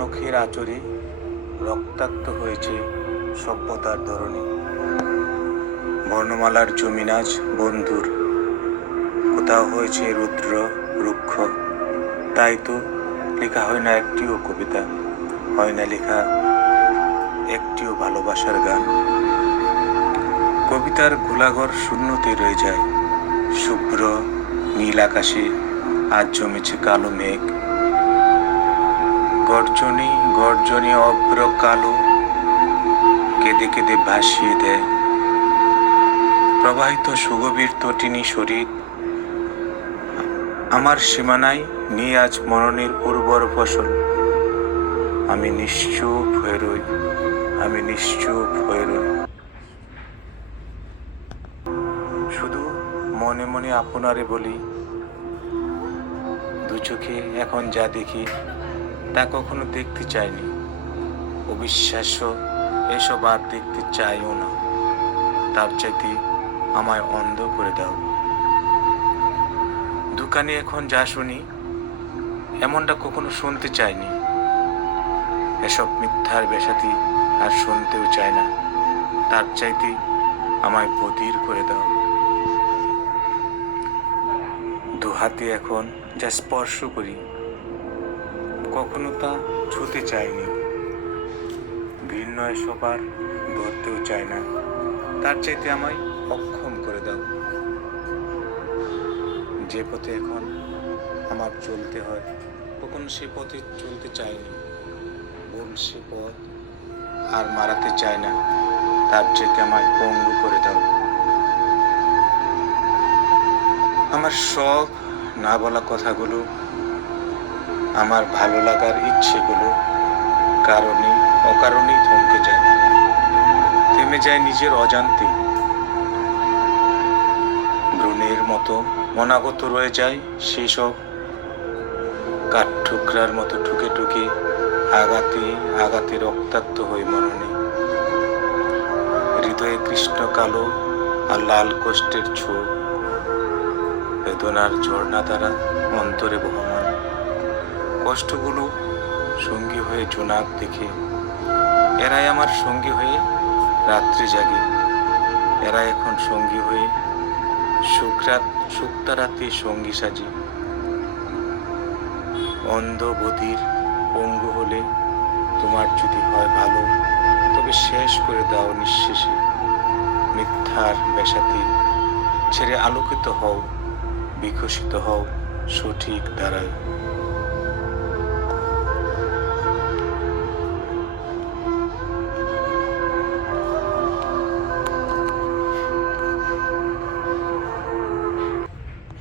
নখের আচরে রক্তাক্ত হয়েছে সভ্যতার ধরনী বর্ণমালার জমিনাজ বন্ধুর। কোথাও হয়েছে রুদ্র, রুক্ষ, তাই তো লেখা হয় না একটিও কবিতা, হয় না লেখা একটিও ভালোবাসার গান। কবিতার গোলাঘর শূন্যতে রয়ে যায়, শুভ্র নীল আকাশে আজ জমেছে কালো মেঘ। গর্জনে গর্জনে অভ্র কালো কেঁদে কেঁদে ভাসিয়ে দেয়। প্রবাহিত সুগভীর তটিনী শরীর। আমার সীমানায় নিয়ে আজ মননের উর্বর ফসল। আমি নিশ্চুপ হয়ে রই, আমি নিশ্চুপ হয়ে রই। শুধু মনে মনে আপনারে বলি, দু চোখে এখন যা দেখি তা কখনো দেখতে চাইনি। অবিশ্বাস্য এসব আর দেখতে চাইও না। তার চাইতে আমায় অন্ধ করে দাও। দোকানে এখন যা শুনি, এমনটা কখনো শুনতে চাইনি। এসব মিথ্যার বেসাতি আর শুনতেও চায় না। তার চাইতে আমায় বধির করে দাও। দু হাতে এখন যা স্পর্শ করি কখনো তা ছুতে চায়নি। ভিন্ন আর ধরতেও চায় না। তার চাইতে আমায় অক্ষম করে দাও। যে পথে এখন আমার চলতে হয় কখনো সে পথে চলতে চায়নি। ভুল সে পথ আর মারাতে চায় না। তার চাইতে আমায় পঙ্গু করে দাও। আমার সব না বলা কথাগুলো আমার ভালো লাগার ইচ্ছেগুলো কারণে অকারণেই থমকে যায়। থেমে যায় নিজের অজান্তে। ভ্রূণের মতো অনাগত রয়ে যায় সেই সব কাঠঠুকরার মতো ঠুকে ঠুকে আঘাতে আঘাতে রক্তাক্ত হয়ে মরণে। হৃদয়ে কৃষ্ণ কালো আর লাল কষ্টের ছোপ, বেদনার ঝর্ণা দ্বারা অন্তরে বহমান। কষ্টগুলো সঙ্গী হয়ে জোনাক দেখে, এরাই আমার সঙ্গী হয়ে রাত্রি জাগে। এরা এখন সঙ্গী হয়ে শুক্রাত শুক্তা রাতে সঙ্গী সাজে। অন্ধ বধির পঙ্গু হলে তোমার যদি হয় ভালো, তবে শেষ করে দাও নিঃশেষে। মিথ্যার বেসাতি ছেড়ে আলোকিত হও, বিকশিত হও সঠিক দ্বারায়।